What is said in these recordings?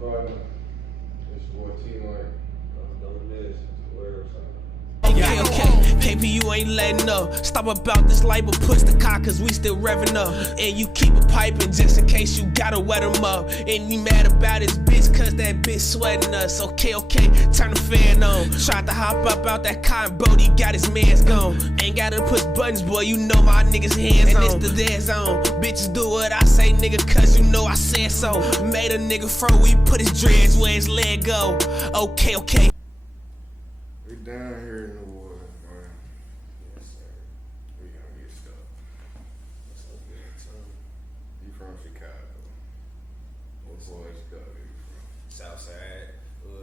Partner, it's your boy T-Mike. I'm doing this. Where or something. Okay. KP, you ain't letting up. Stop about this light, but push the car, cause we still revving up. And you keep a piping just in case you gotta wet them up. And you mad about his bitch, cause that bitch sweating us. Okay, turn the fan on. Tried to hop up out that car, and Brody got his mans gone. Ain't gotta push buttons, boy, you know my niggas hands on. And it's the dead zone. Bitches do what I say, nigga, cause you know I said so. Made a nigga fro, we put his dreads where his leg go. Okay. We down here in the woods, man. Yes, sir. We gonna get stuck. What's up, man? You from Chicago? What boy Chicago you from? Southside, so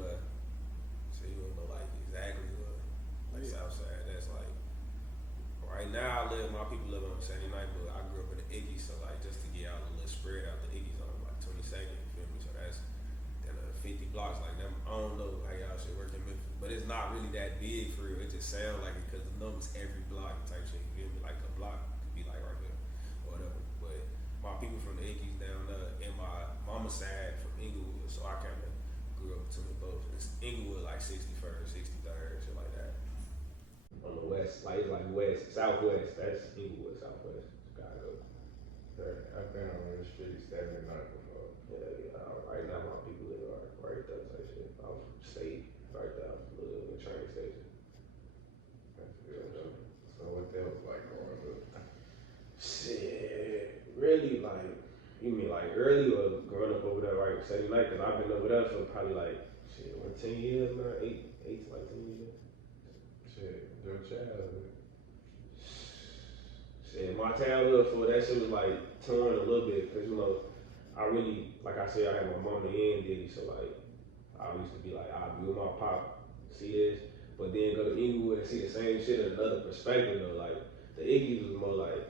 you don't know like exactly like Southside. That's like right now. My people live on 79th, but I grew up in the Iggy, so like just to get out a little spread out the Iggy's on like 22nd, you feel me? So that's 50 blocks like them. I don't know how y'all shit work in Memphis, but it's not really that big for real. It just sounds like it because the numbers every block type shit. You feel me? Like a block could be like right there or whatever. But my people from the Iggy's down there, and my mama's side from Inglewood, so I kind of grew up between both. It's Inglewood like 61st, 63rd, shit like that. On the west, like it's like west, southwest. That's Inglewood, southwest Chicago. I've been on the streets every night before. Yeah. Right now my people live right there type shit. I'm from state, right there. I live in the train station. That's good. So what that was like growing up? Shit, really like, you mean like early or growing up over there, right? 79th, cause I've been over there for probably like, 10 years now, 8 to like 10 years. Shit, your childhood. Shit, my childhood for that shit was like torn a little bit, cause you know, I really, like I said, I had my mama and daddy, so like, I used to be like, I'll be with my pop, see this, but then go to Inglewood and see the same shit in another perspective though. Like, the Iggy's was more like,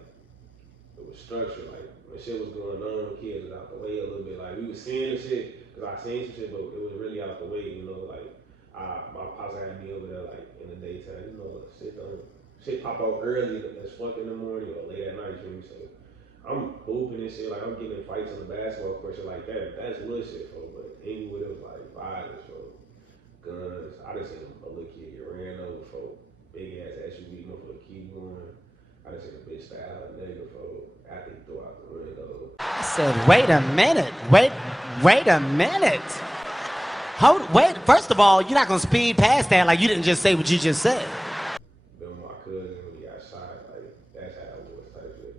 it was structured, like, when shit was going on, kids was out the way a little bit, like, we was seeing the shit, cause I seen some shit, but it was really out the way, you know, like, my pops had to be over there, like, in the daytime, you know, shit pop out early as fuck in the morning or late at night, you know, so I'm hooping and shit, like, I'm getting in fights on the basketball court, shit like that, that's little shit, folks, but Inglewood, it was like violence, folks, guns, I just seen a little kid get ran over, folks, big ass SUV, motherfucker keep going. I just seen a bitch stab a nigga after he threw out the window. I said, wait a minute. Wait a minute. Wait, first of all, you're not gonna speed past that like you didn't just say what you just said. Then my cousin, when he got shot, like, that's how it was type shit.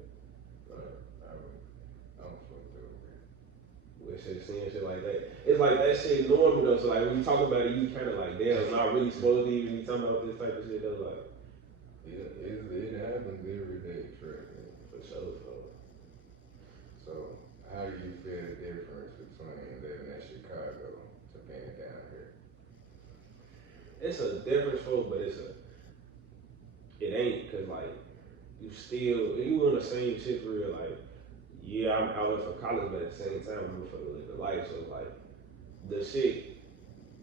I'm from through. With shit, seeing shit like that. It's like that shit normal though, so like when you talk about it, you kinda like, damn, it's not really supposed to even be talking about this type of shit though, like. Yeah, it happens every day, Trey. For sure. So, how do you feel the difference between living in Chicago to being down here? It's a difference, folks, but it ain't, cause like, you on the same shit for real, like, yeah, I went for college, but at the same time, I'm for the live life, so like, the shit,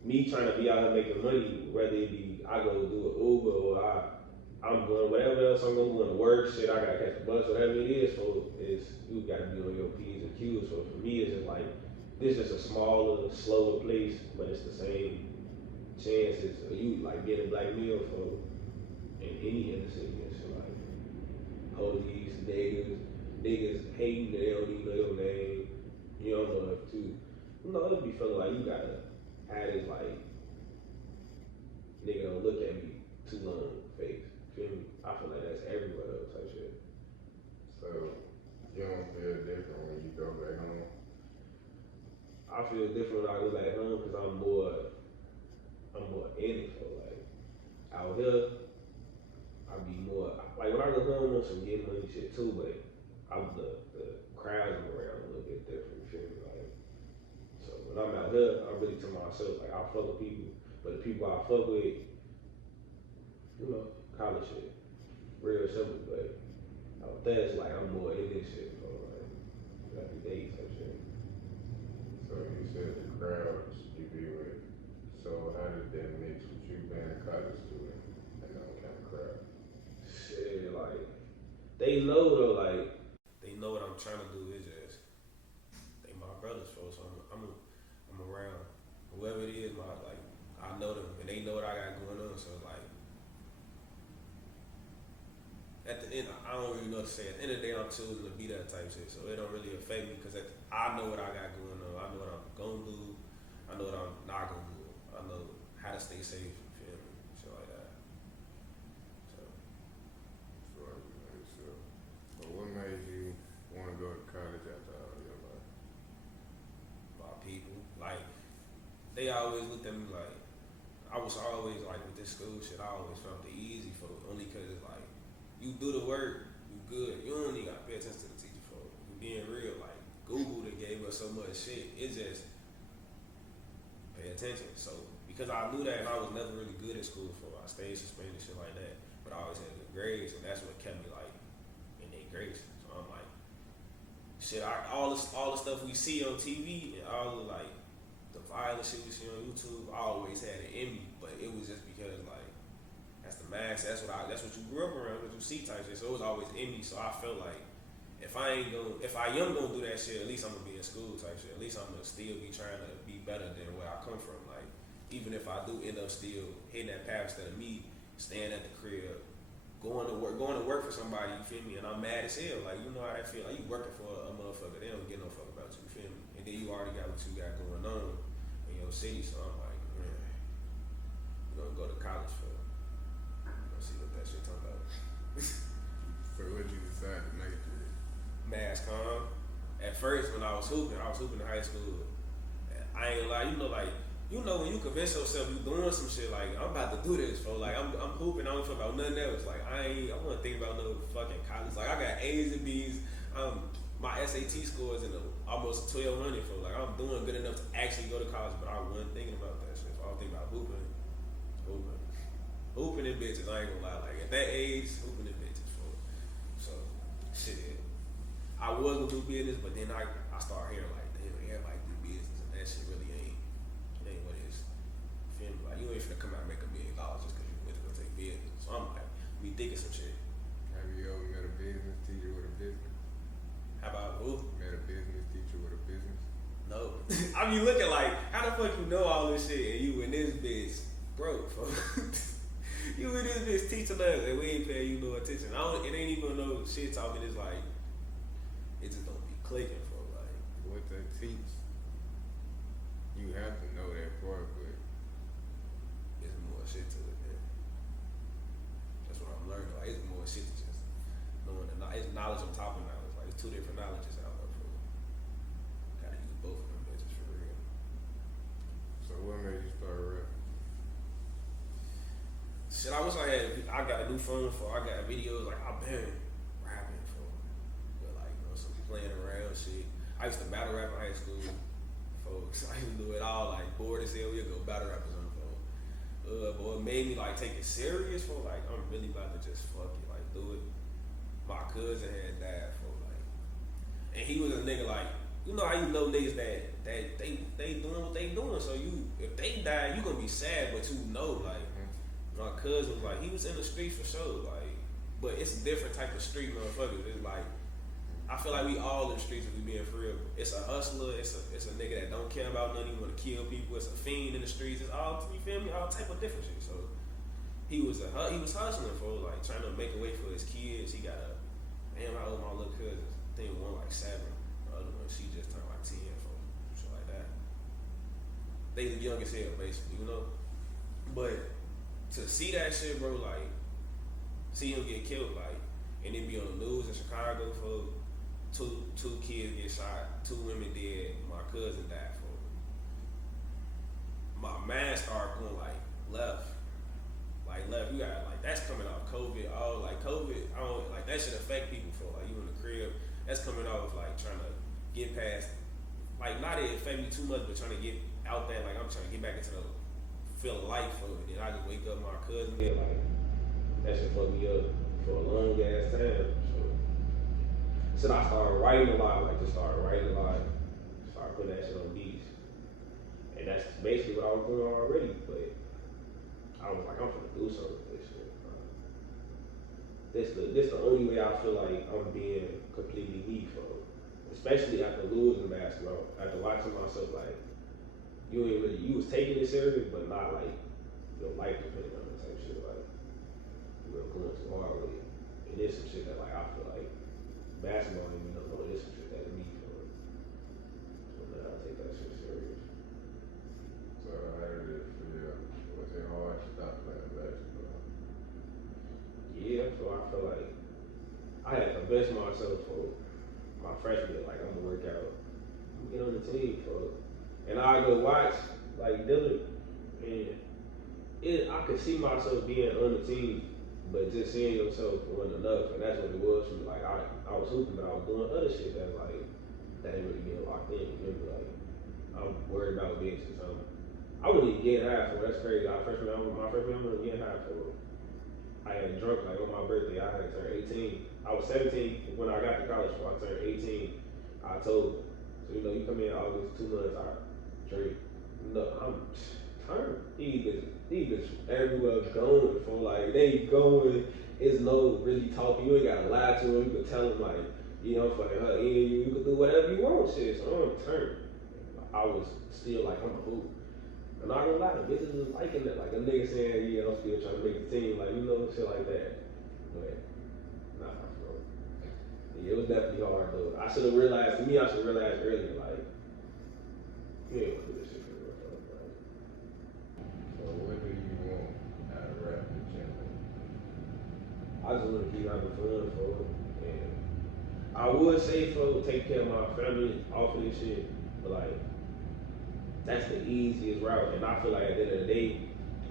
me trying to be out here making money, whether it be, I go do an Uber or I'm going whatever else I'm going to work, shit, I gotta catch the bus, whatever it is, so you gotta be on your P's and Q's. So for me, it's just like, this is a smaller, slower place, but it's the same chances of you like getting a black meal for in any inner city and shit, like police, niggas hating, they don't even know your name, you don't know if too. You know, it'll be feeling like you gotta have this like, nigga don't look at me too long face. Feel me? I feel like that's everywhere though, type shit. So, you don't feel different when you go back home? I feel different when I go back home because I'm more in it. So like, out here, I be more, like when I go home on some getting money shit too, but the crowds I'm around a little bit different, you feel me? Like, so when I'm out here, I'm really to myself, like I fuck with people, but the people I fuck with, you know, college shit, real simple, but out there it's like I'm more in this shit, so like every day type shit. So you said the crowds you be with. So how did that mix with you being a college student and that kind of crowd? Shit, like they know though, like they know what I'm trying to do. It's just they my brothers, folks. So I'm around and they know what I got going on. So like, at the end, I don't really know what to say. At the end of the day, I'm choosing to be that type shit, so it don't really affect me because I know what I got going on. I know what I'm gonna do. I know what I'm not gonna do. I know how to stay safe. You feel me? Shit like that. So. But what made you want to go to college after all your life? My people, like, they always looked at me like, I was always like with this school shit, I always felt the easy for only cause it's like, you do the work, you good. You don't even gotta pay attention to the teacher for it. You being real, like, Google that gave us so much shit, it just, pay attention. So, because I knew that and I was never really good at school for, I stayed suspended, shit like that, but I always had good grades, and that's what kept me like, in their grades. So I'm like, shit, all the stuff we see on TV and all the like the violent shit we see on YouTube, I always had it in me, but it was just because like that's the mass, that's what you grew up around, what you see type shit. So it was always in me. So I felt like if I am gonna do that shit, at least I'm gonna be in school type shit. At least I'm gonna still be trying to be better than where I come from. Like even if I do end up still hitting that path instead of me staying at the crib, going to work for somebody, you feel me? And I'm mad as hell. Like, you know how that feel. Like, you working for a motherfucker, they don't get no fuck about you, feel me? And then you already got what you got going on in your city, so I'm like, man, you're gonna go to college for, let's see what that shit talking about. So what you decide to make it? Mass comm. At first, when I was hooping in high school. I ain't lie, you know when you convince yourself you doing some shit, like, I'm about to do this, bro. Like, I'm hooping, I don't think about nothing else. Like, I wasn't thinking about no fucking college. Like, I got A's and B's. My SAT score is in almost 1,200, for like, I'm doing good enough to actually go to college, but I wasn't thinking about that shit. So I was thinking about hooping and bitches. I ain't gonna lie. Like, at that age, hooping and bitches, for. So, shit. I was gonna do business, but then I started hearing, like, damn, everybody do business, and that shit really ain't what it is. Feel me? Like, you ain't finna come out and make $1 million just because you went to go take business. So I'm like, we thinking some shit. Have you ever met a business teacher with a business? How about who? Met a business teacher with a business? No. I be looking like, how the fuck you know all this shit and you in this bitch broke, folks? You in this bitch teaching us and we ain't paying you no attention. It ain't even no shit talking. It's like, it just don't be clicking, for like. What they teach, you have to know that part, but There's more shit to it, man. That's what I'm learning. Like, it's more shit to just knowing it's knowledge on top of knowledge. Like, it's two different knowledges out there for gotta use both of them bitches for real. so what made you start rapping? Shit, I wish I got a new phone for. I got videos like I've been rapping for, but like some playing around shit. I used to battle rap in high school, folks. I used to do it all like bored as hell. We'd go battle rappers on the phone. But what made me like take it serious for like I'm really about to just fuck it, like do it. My cousin had died for like, and he was a nigga like, you know how you know niggas that they doing what they doing. So if they die, you gonna be sad, but you know like. My cousin was like, he was in the street for sure, like, but it's a different type of street, motherfuckers. It's like, I feel like we all in the streets if we being for real. It's a hustler, it's a nigga that don't care about nothing, want to kill people, it's a fiend in the streets, it's all, you feel me, all type of different shit. So, he was hustling for, like, trying to make a way for his kids. He got how old my little cousin? I think one like 7, the other one, she just turned like 10, for shit like that. They the young as hell, basically, you know? But, to see that shit, bro, like, see him get killed, like, and it be on the news in Chicago for two kids get shot, 2 women dead, my cousin died for. My mind started going like left. You got like that's coming off COVID, all like COVID, I don't like that should affect people for like you in the crib. That's coming off like trying to get past, like not it affect me too much, but trying to get out there, like I'm trying to get back into the feel life for it. Then I just wake up my cousin there, like that shit fucked me up for a long ass time. So I started writing a lot, started putting that shit on beats. And that's basically what I was doing already, but I was like, I'm gonna do something with this shit. This the only way I feel like I'm being completely me for, especially after losing basketball, after watching myself like, you was taking it serious, but not like your life depending on it type shit. Like, we're going too hard with it. And there's some shit that like I feel like basketball ain't even know there's some shit that me for. So now I take that shit serious. So how did it feel? Was it hard to stop playing basketball? Yeah, so I feel like I had to convince myself for my freshman year, like I'm gonna work out, I'm gonna get on the team for, and I go watch like Dylan, and I could see myself being on the team, but just seeing yourself wasn't enough, and that's what it was for me. Like I was hooping, but I was doing other shit that like that ain't really being locked in. Remember, like I'm worried about this or something. I wouldn't even get high for. That's crazy. My freshman year, I wasn't getting high for. I had drunk like on my birthday. I had turned 18. I was 17 when I got to college. Before I turned 18, I told. So you know, you come in August, 2 months. I drink. No, I'm turned. These bitches everywhere going for like they going. It's no really talking. You ain't gotta lie to them. You can tell them like, you know, fucking her in you. You can do whatever you want. Shit. So I'm turned. I was still like I'm a hoop. I'm not gonna lie, bitches was liking that. Like a nigga saying, yeah, I'm still trying to make the team, like, you know, shit like that. But, nah, bro. Yeah, it was definitely hard, though. I should have realized, to me, I should have realized earlier, like, you ain't gonna do this shit for real, like. So what do you want out of rap in general? I just want to keep having fun, for and I would say, for take care of my family off of this shit, but, like, that's the easiest route, and I feel like at the end of the day,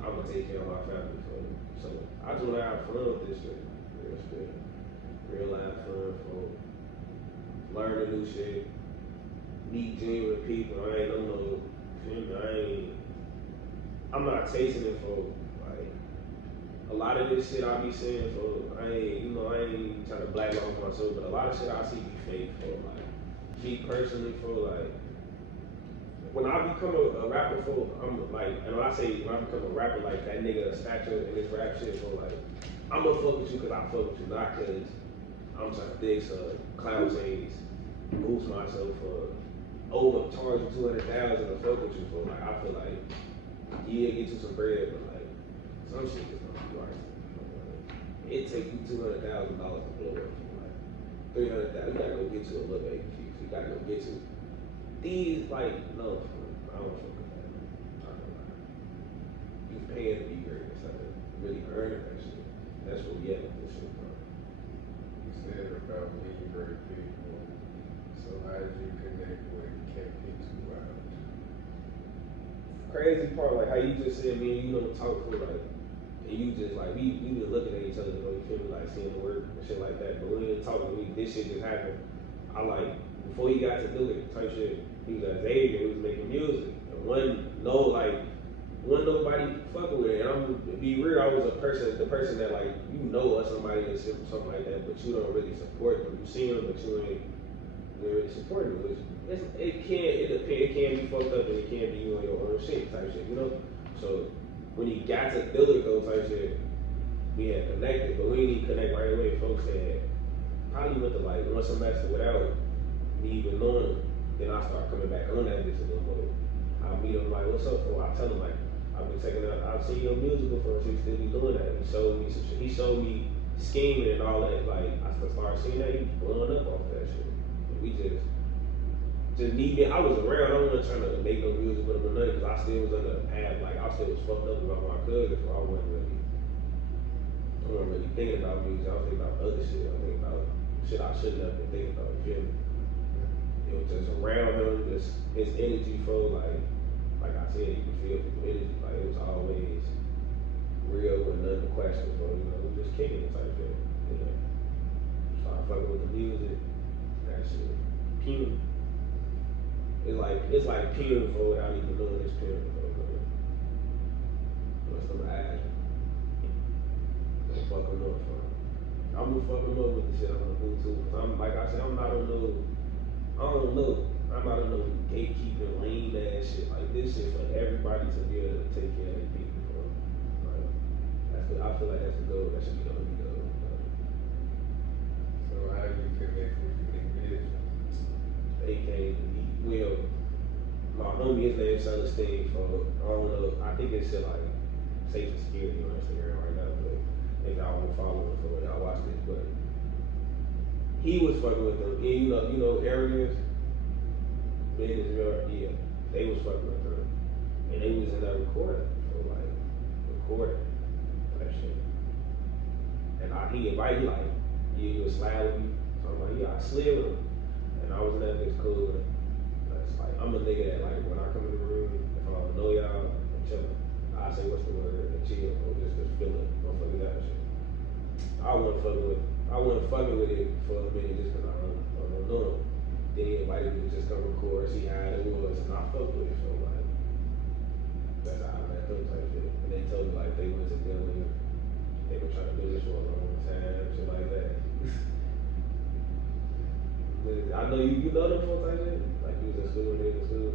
I'm gonna take care of my family. So I just wanna have fun with this shit, real shit, real life fun, for learning new shit, meet genuine people. I ain't no, I'm not chasing it for like a lot of this shit I be saying for. I ain't trying to blackball myself, but a lot of shit I see be fake for. Like me personally, for like. When I become a rapper, for I'm like, and when I say when I become a rapper, like that nigga stature and this rap shit, for like, I'm gonna fuck with you because I fuck with you, not because I'm trying to dig some clown chains, boost myself for overcharge you 200,000 to fuck with you for. Like I feel like yeah, get you some bread, but like some shit is gonna be right. It take you $200,000 to blow up. Like 300,000, you gotta go get you a little baby. You gotta go get you. These, like, no, I don't fuck with that. I don't know. You paying to be great instead of really earning that shit. That's what we at with this shit, bro. You said about meeting great people. So how did you connect with Can't Be Too Wild? Crazy part, like how you just said, me and you don't talk for like, and you just like, we been looking at each other, you know, you feel me, like seeing the work and shit like that. But when we ain't talking, this shit just happened. I like, before he got to do it, type shit, he was at Xavier, he was making music. And wasn't nobody fucking with it. And I'm gonna be real, I was the person that like, you know us, somebody that's something like that, but you don't really support them. You see them, but you ain't really supporting them. Which it can be fucked up and it can be you on your own shit type shit, you know? So when he got to Dillico type shit, we had connected, but we didn't even connect right away. Folks said, probably went to like one semester without me even knowing him. Then I start coming back on that bitch a little more. I meet him like, what's up, for? I tell him like, I've been checking out, I've seen your music before, so you still be doing that. He showed me some shit. He showed me scheming and all that. Like, I started seeing that, he was blowing up off that shit. And we just me being, I was around, I wasn't trying to make no music with him or nothing, because I still was under the path, like, I still was fucked up about my cousin, so I wasn't really thinking about music. I was thinking about other shit. I was thinking about shit I shouldn't have been thinking about, you feel me? It was just around him, just his energy flow, like I said, you could feel people's energy, like it was always real with nothing to question for, you know, we just kicking it type shit. You know? Started fucking with the music, that shit. Puny. It's like puny for without even knowing it's puny for, you know? What's the ass? Don't fuck him up, for. I'm gonna fuck him up with the shit I'm gonna do too. Cause I'm, like I said, I'm not on no, I don't know. I'm not on no gatekeeping, lame ass shit. Like this shit for everybody to be able to take care of their people. For. Like, I feel like that's the goal. That should be the only goal. So how do you connect with MMB? They came to me. Well, my homie, his name Celestine. For I don't know. I think it's shit like safety security on Instagram right now, but if y'all want to follow him for y'all watch this, but he was fucking with them. And you know, areas, business yard, yeah, they was fucking with them. And they was in that recording, so like, recording type shit. And he invited me, like, yeah, you a slide with me? So I'm like, yeah, I slid with him. And I was in that bitch cool with him. It's like, I'm a nigga that, like, when I come in the room, if I don't know y'all, I'm chilling. I say, what's the word? And chill, or just feel it. Motherfucker, that shit. I wasn't fucking with it for a minute just because I don't know him. Then he invited me to just come record, see how it was, and I fucked with it. So, like, that's how I met them type shit. And they told me, like, they went together. They were trying to do this for a long time, shit like that. I know you know them folks like that? Like you was in school, they was in school.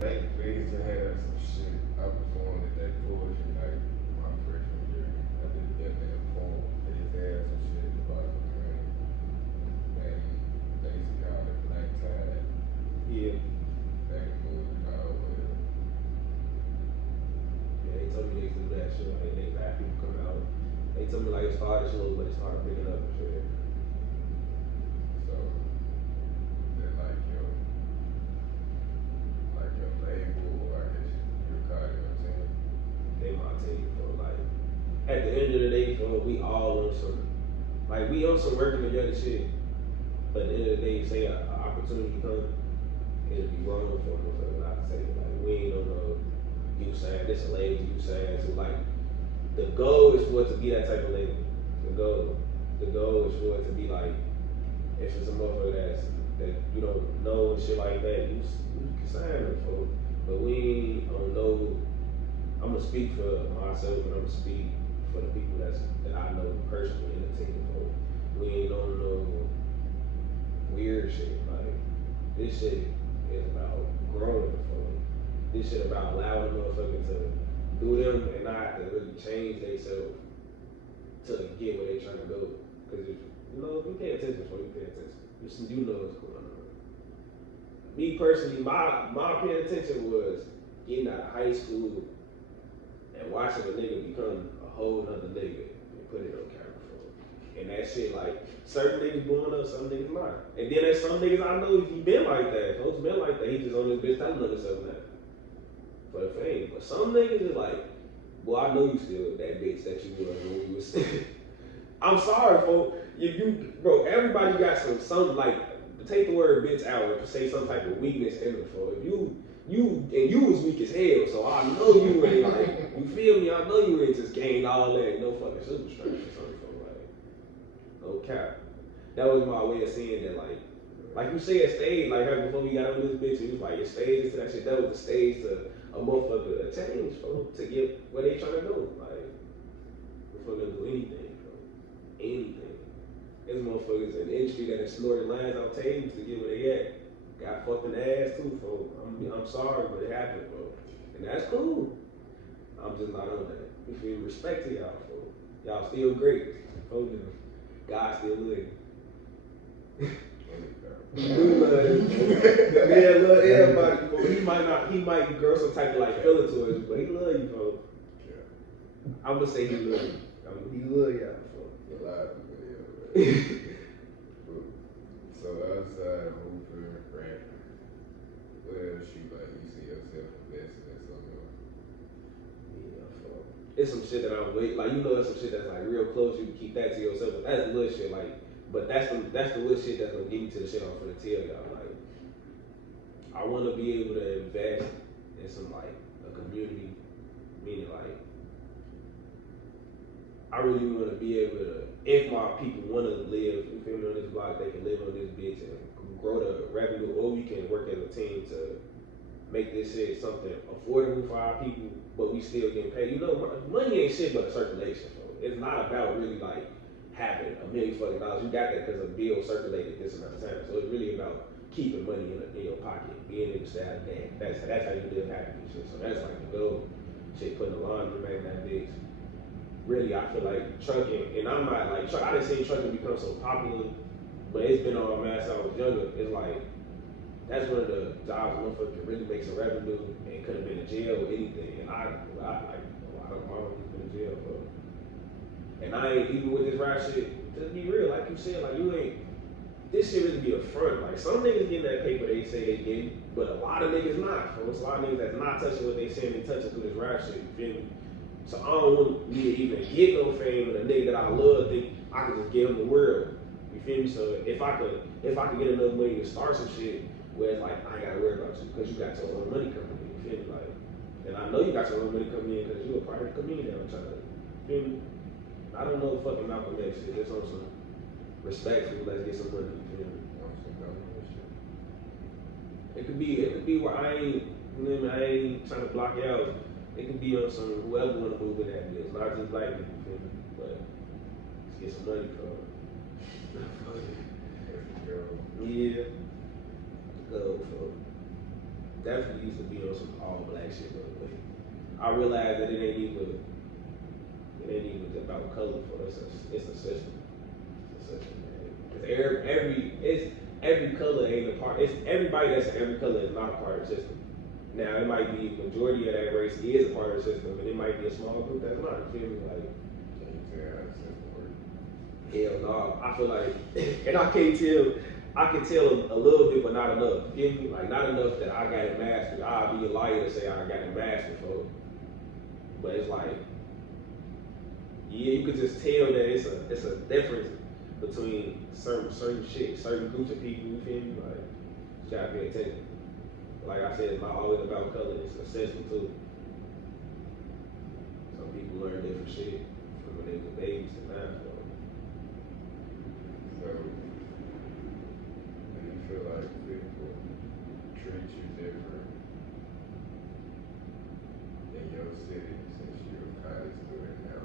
They used to have some shit. I performed at that poetry night my freshman year. I did that in poem. They used to have some shit about man, they used to call it black tie. Yeah. Back in the movie called Yeah, they told me they used to do that shit. Like they had people come out. They told me like it started slow, but it started picking up and shit. so that like your label, I guess your card, you know what I'm saying? They might tell you, bro, like at the end of the day, bro, we all on some like we on some working together shit. But at the end of the day, say an opportunity comes, it'll be wrong for them not to say like we ain't on no you saying this a label, you saying so like the goal is for it to be that type of label. The goal is for it to be like if it's a motherfucker that you don't know and shit like that, you can sign them for. But we ain't on no. I'm gonna speak for myself and I'm gonna speak for the people that I know personally in the team. For. We ain't on no weird shit. Like this shit is about growing. For. This shit about allowing the motherfucker to do them and not have to really change themselves to get where they trying to go. Because if you pay attention, you pay attention. You know what's going on. Me personally, my paying attention was getting out of high school and watching a nigga become a whole nother nigga and put it on camera for him. And that shit, like, certain niggas blowing up, some niggas not. And then there's some niggas I know he been like that. Folks been like that. He just on his bitch telling himself that. For the fame. But some niggas is like, well, I know you still that bitch that you was when you was I'm sorry, folks. Bro, everybody got some like take the word bitch out and say some type of weakness in it. For if you was weak as hell, so I know you ain't like you feel me. I know you ain't just gained all that no fucking super strength or something. So like, no cap. That was my way of saying that like you said, stage like her before we got on this bitch. It was like your stage to that shit. That was the stage to a motherfucker a change, bro, to get where they trying to go. Like, motherfucker do anything, bro. Anything. There's motherfuckers in the industry that have snorted lines out tables to get where they at. Got fucked in the ass too, bro. I'm sorry, but it happened, bro. And that's cool. I'm just not on that. We feel respect to y'all, bro. Y'all still great. God still live. The man love everybody, bro. He might grow some type of like feeling towards you, but he love you, bro. Yeah. I'm gonna say he love you. He love y'all, bro. A lot of people, yeah. So outside of hooping, rapping, what else you see yourself investing in something else? Yeah, bro. It's some shit that I'm waiting, like it's some shit that's like real close. You can keep that to yourself, but that's little shit, like. But that's the little shit that's gonna get me to the shit I'm finna tell y'all. Like, I wanna be able to invest in some like a community, meaning like I really wanna be able to, if my people wanna live, you feel me, on this block, they can live on this bitch and grow the revenue, or we can work as a team to make this shit something affordable for our people, but we still getting paid. Money ain't shit but a circulation. So it's not about really like having $1 million fucking dollars. You got that because a bill circulated this amount of time. So it's really about keeping money in your pocket, being able to stay out of debt. That's how you live happy and shit. So that's like the goal. Shit, putting the laundry back in that bitch. Really, I feel like trucking, and I'm not like, I didn't see trucking become so popular, but it's been on my ass since I was younger. It's like, that's one of the jobs a motherfucker can really make some revenue and could have been in jail or anything. And I my homie's been in jail for. And I ain't, even with this rap shit, just be real, like you said, like you ain't, this shit really be a front. Like some niggas getting that paper they say they getting, but a lot of niggas not. So it's a lot of niggas that's not touching what they saying they touching through this rap shit, you feel me? So I don't want me to even get no fame and a nigga that I love think I can just give him the world. You feel me? So if I could get enough money to start some shit where it's like I ain't gotta worry about you because you got your own money coming in, you feel me? Like, and I know you got your own money coming in because you a private comedian I'm trying to, you feel me? I don't know fucking Malcolm X shit. Just on some respectful, let's get some money, you feel me? It could be where I ain't, you know what I mean? I ain't trying to block you out. It could be on some whoever wanna move in that bitch, not just black people, you feel me? But let's get some money for it. Yeah. Go for definitely used to be on some all black shit, but I realized that it ain't even about color for us. It's a system. It's a system, man. Every color ain't a part. It's everybody that's in every color is not a part of the system. Now it might be majority of that race is a part of the system, and it might be a small group that's not. You feel me? Like, hell no. I feel like, and I can tell a little bit, but not enough. You feel me? Like not enough that I got it mastered. I'll be a liar to say I got it mastered for it. But it's like, yeah, you could just tell that it's a difference between certain shit, certain groups of people. You feel me? Like, you gotta pay attention. Like I said, it's not always about color. It's a system too. Some people learn different shit from when they were babies to now. So, do you feel like people treat you different in your city since you're a college student now,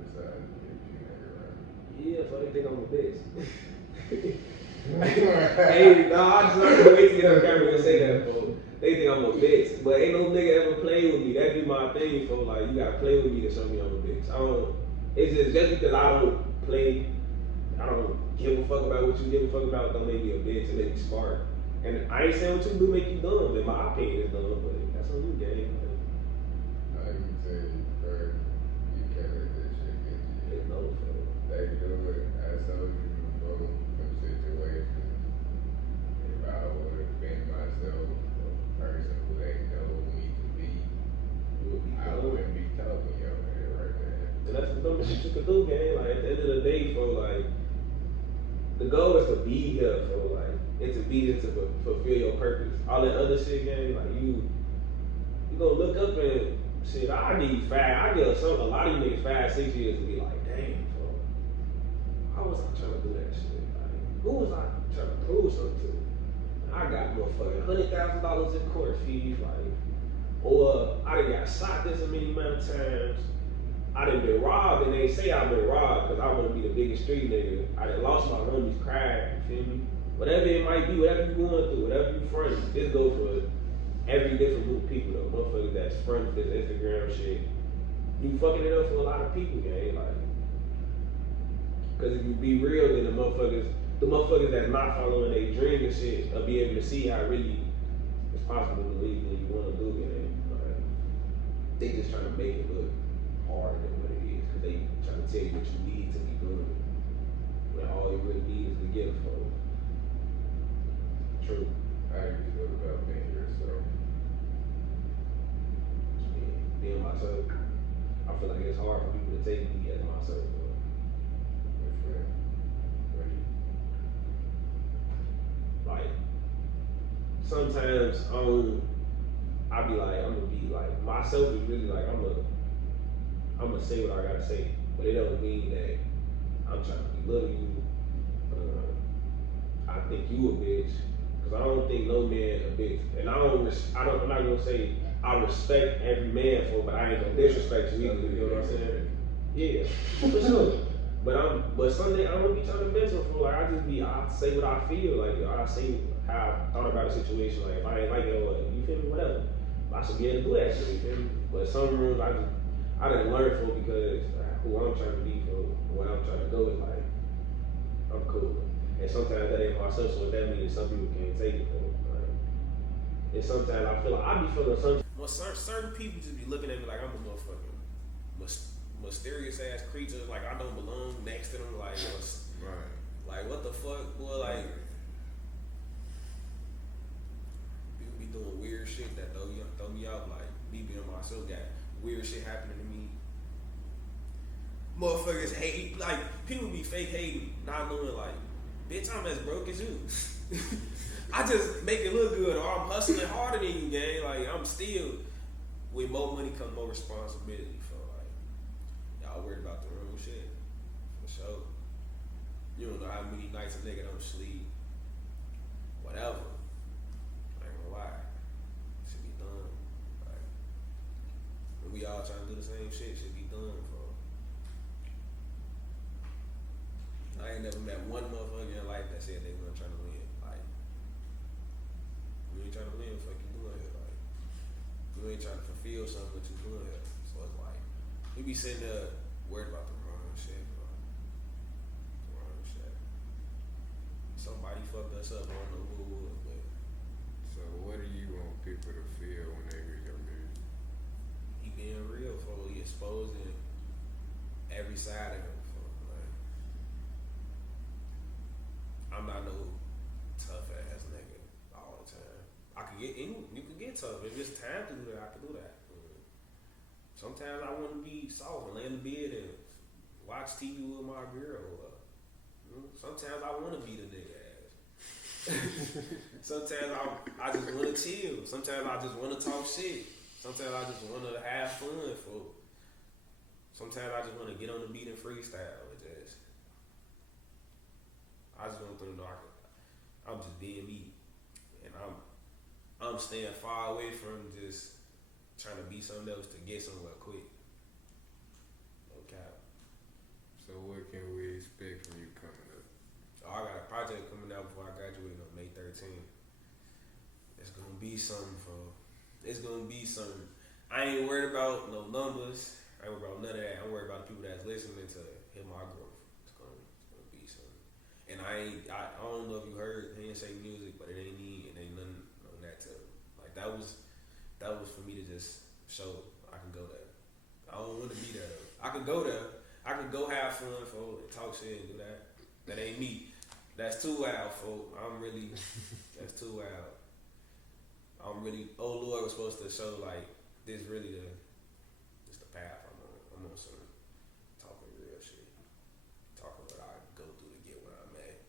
besides if you hang around? Yeah, so they think I'm a bitch. Hey, no, I just not gonna wait to get on camera and say that, bro. They think I'm a bitch, but ain't no nigga ever play with me. That be my thing, bro. Like, you gotta play with me to show me I'm a bitch. It's just because I don't play, I don't give a fuck about what you give a fuck about, don't make me a bitch, it make me smart. And I ain't saying what you do make you dumb, in my opinion it's dumb, but that's on you, gang. I can tell you, bro, you can't let that shit get you. It's no fun. They do it. I told you before, some situations. If I would have been myself, a person who they know me to be, I wouldn't be talking your head right there. And that's the dumbest shit you could do, gang. Like, at the end of the day, bro, like, the goal is to be here, bro, like, and to be here to fulfill your purpose. All that other shit, gang, like, you gonna look up and, shit, I give a lot of you niggas 5-6 years to be like, damn, bro, how was I trying to do that shit? Like, who was I trying to prove something to? I got motherfucking $100,000 in court fees, like, or I done got shot this many amount of times. I done been robbed, and they say I've been robbed because I want to be the biggest street nigga. I done lost my homies, cried, you feel me? Whatever it might be, whatever you going through, whatever you fronting, this goes for every different group of people though. Motherfuckers that's fronting this Instagram shit. You fucking it up for a lot of people, gang. Like, cause if you be real, then the motherfuckers that's not following their dream and shit will be able to see how really it's possible to believe what you want to do, gang. Like, they just trying to make it look harder than what it is, cause they trying to tell you what you need to be doing. When all you really need is to get a phone. True. How do you feel about being yourself? Being myself. I feel like it's hard for people to take me as myself. Which way? What do you? Like, sometimes I be like, I'm gonna be like, myself is really like, I'm gonna say what I gotta say, but it don't mean that I'm trying to belittle you. I think you a bitch, cause I don't think no man a bitch, and I'm not gonna say I respect every man for, but I ain't gonna disrespect you either. You know what I'm saying? Yeah, for sure. But someday I'm gonna be trying to mentor for, like, I say what I feel, like I say how I thought about a situation, like if I ain't like it or you feel me, whatever. I should be able to do that shit, you feel me? But some rooms I didn't learn for because who I'm trying to be for, what I'm trying to go is like, I'm cool. And sometimes that ain't myself, so that means some people can't take it for me. Like, and sometimes I feel like I be feeling certain people just be looking at me like I'm a motherfucking mysterious ass creatures. Like I don't belong next to them. Like Right. like what the fuck, boy? Like people be doing weird shit that throw me off. Like me being myself, got weird shit happening to me. Motherfuckers hate, like people be fake hating, not knowing like, bitch, I'm as broke as you. I just make it look good, or I'm hustling harder than you, gang. Like I'm still, with more money comes more responsibility. For like, y'all worried about the wrong shit, for sure. You don't know how many nights a nigga don't sleep. Whatever. I ain't gonna lie. Should be done. Like, when we all trying to do the same shit, should be done, bro. I ain't never met one motherfucker in life that said they weren't trying to win. Like, you ain't trying to win, fuck you doing here. Like, you ain't trying to fulfill something that you doing here. So it's like, we be sitting there worried about the wrong shit, bro. The wrong shit. Somebody fucked us up, I don't know who it was, but So what do you want people to feel when they hear your music? he being real, for he exposing every side of him. Like, I'm not no tough ass nigga all the time. I can get in, you can get tough. If it's time to do that, I can do that. Sometimes I want to be soft and lay in the bed and watch TV with my girl. Sometimes I want to be the nigga ass. Sometimes I just want to chill. Sometimes I just want to talk shit. Sometimes I just want to have fun. Sometimes I just want to get on the beat and freestyle. I just want them to know I'm just being me, and I'm staying far away from just trying to be something else to get somewhere quick. No cap. So what can we expect from you coming up? So I got a project coming out before I graduate on May 13th. It's gonna be something, bro. It's gonna be something. I ain't worried about no numbers. I ain't worried about none of that. I'm worried about the people that's listening to hear my growth. It's gonna be something. And I don't know if you heard, he didn't say music, but it ain't nothing on that too. Like that was for me to just show I can go there. I don't want to be there though. I can go there. I can go have fun, folk, and talk shit and do that. That ain't me. That's too wild, folk. That's too wild. Old Lord was supposed to show like this really this the path I'm on. I'm on some talking real shit. Talking what I go through to get where I'm at.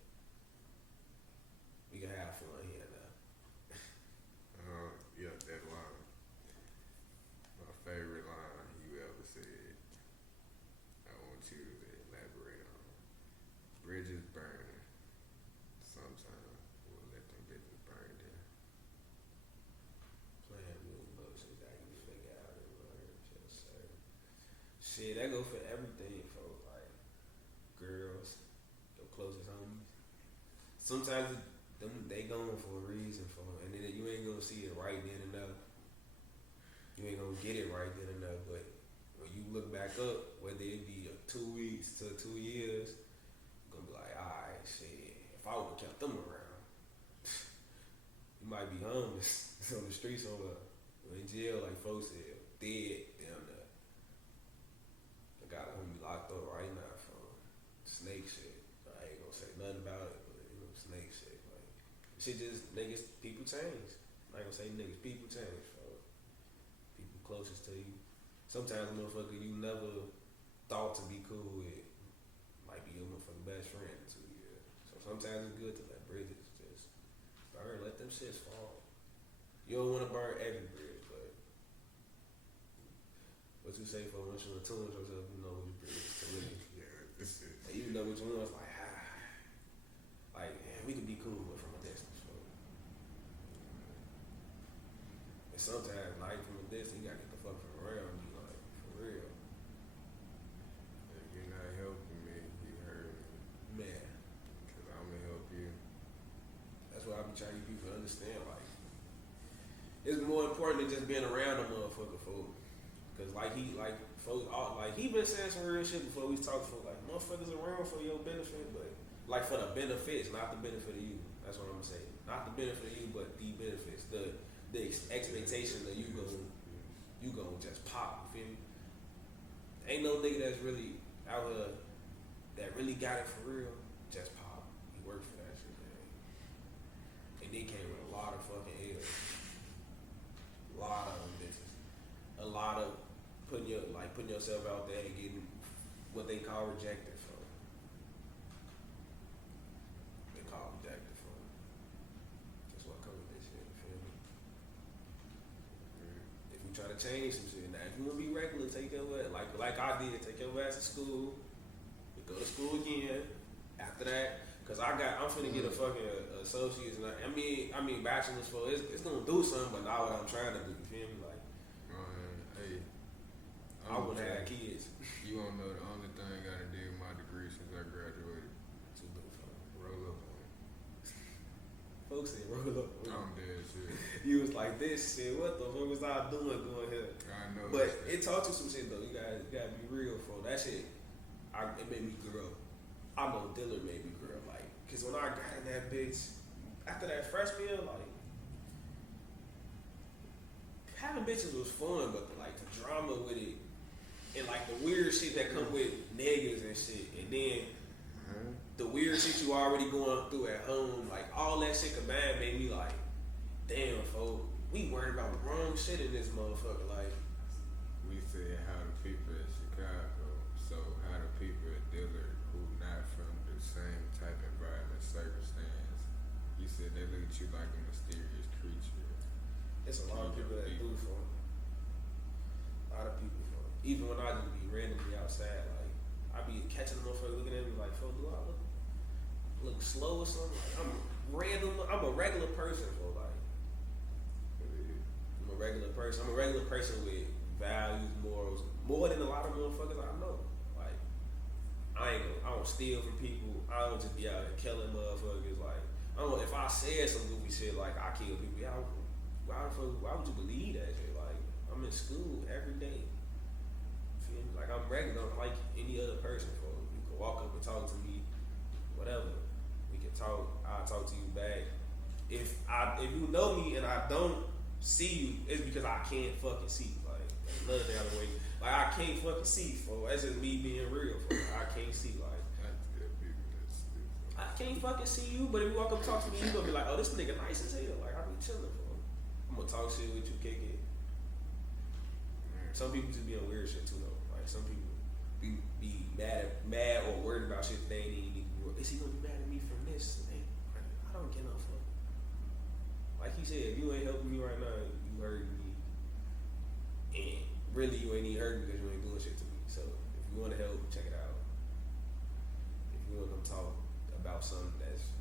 We can have fun here now. Yeah, that line. My favorite line you ever said. I want you to elaborate on. Bridges burn. Sometimes we'll let them bitches burn down. Playing with emotions that you figure out and learn. Just shit, that go for everything, folks. Like girls, your closest homies. Sometimes they going for a reason, and then you ain't gonna see it right then and there. You ain't gonna get it right then and there, but when you look back up, whether it be 2 weeks to 2 years, you're gonna be like, alright, shit, if I would've kept them around, you might be homeless on the street somewhere, or in jail, like folks said, dead down there. I got a homie locked up right now for snake shit. I ain't gonna say nothing about it, but snake shit. Like, shit just, niggas, people change. I ain't gonna say niggas, people change, folks. People closest to you. Sometimes a motherfucker you never thought to be cool with might be your motherfucking best friend in 2 years. So sometimes it's good to let bridges just burn, let them shits fall. You don't want to burn every bridge, but what you say for once you attune yourself, you know which bridge to really. Yeah, this is. And you know which one's like, like, man, we could be cool, but from a distance. So. And sometimes, like, from a distance, you gotta get the fuck from around you, like, for real. If you're not helping me, you hurt me. Man. Cause I'm gonna help you. That's why I be trying to get people to understand, like, it's more important than just being around a motherfucker, folks. Cause folks, like he been saying some real shit before we talked for like motherfuckers around for your benefit, but like for the benefits, not the benefit of you. That's what I'm gonna say. Not the benefit of you, but the benefits. The expectation that you gonna just pop. You feel me? Ain't no nigga that's really out here that really got it for real. Just pop. He worked for that shit, man. And they came with a lot of fucking L's. A lot of them bitches. A lot of putting yourself out there and getting what they call rejected for. They call rejected for. That's what comes with this shit, you feel me? If you try to change some shit, now if you wanna be regular, take your ass, like I did, take your ass to school, you go to school again, after that, cause I'm finna get a fucking associate's, and I mean bachelor's for, it's gonna do something, but not what I'm trying to do, you feel me? Like, Hey, I wouldn't have kids. You won't know the only thing I done did with my degree since I graduated. Roll up on it. Folks said roll up. I'm dead serious. You was like this shit. What the fuck was I doing going here? I know. But it taught you some shit though. You gotta be real for that shit. It made me grow. I know Dillard made me grow. Like, cause when I got in that bitch, after that freshman year, like having bitches was fun, but like the drama with it and like the weird shit that come with niggas and shit, and then the weird shit you already going through at home, like all that shit combined made me like, damn, folks, we worried about the wrong shit in this motherfucker. Like, We said how the people in Chicago, so how the people at Dillard who not from the same type of environment, circumstance, you said they look at you like a mysterious creature. it's a lot of people that do for it. A lot of people for it. Even when I just be randomly outside, like I be catching a motherfucker looking at me like, "Fo, do I look slow or something?" Like, I'm a regular person, for like I'm a regular person. I'm a regular person with values, morals, more than a lot of motherfuckers I know. Like I don't steal from people. I don't just be out here killing motherfuckers. Like if I said some goofy shit like I kill people, why would you believe that shit? Like I'm in school every day. Feel me? Like I'm regular, like any other person. For you can walk up and talk to me, whatever. We can talk. I'll talk to you back. If you know me and I don't see you, it's because I can't fucking see. Like another thing out of the way. Like I can't fucking see. For that's just me being real. For I can't see. Like That's good people that's stupid. I can't fucking see you. But if you walk up and talk to me, you gonna be like, "Oh, this nigga nice as hell." Like I be chilling for. I'm gonna talk shit with you, kick it. Some people just be on weird shit too though. Like some people be mad or worried about shit they ain't even. Is he gonna be mad at me from this? I don't get no fuck. Like he said, if you ain't helping me right now, you hurting me. And really, you ain't even hurting me because you ain't doing shit to me. So if you want to help, check it out. If you want to come talk about something that's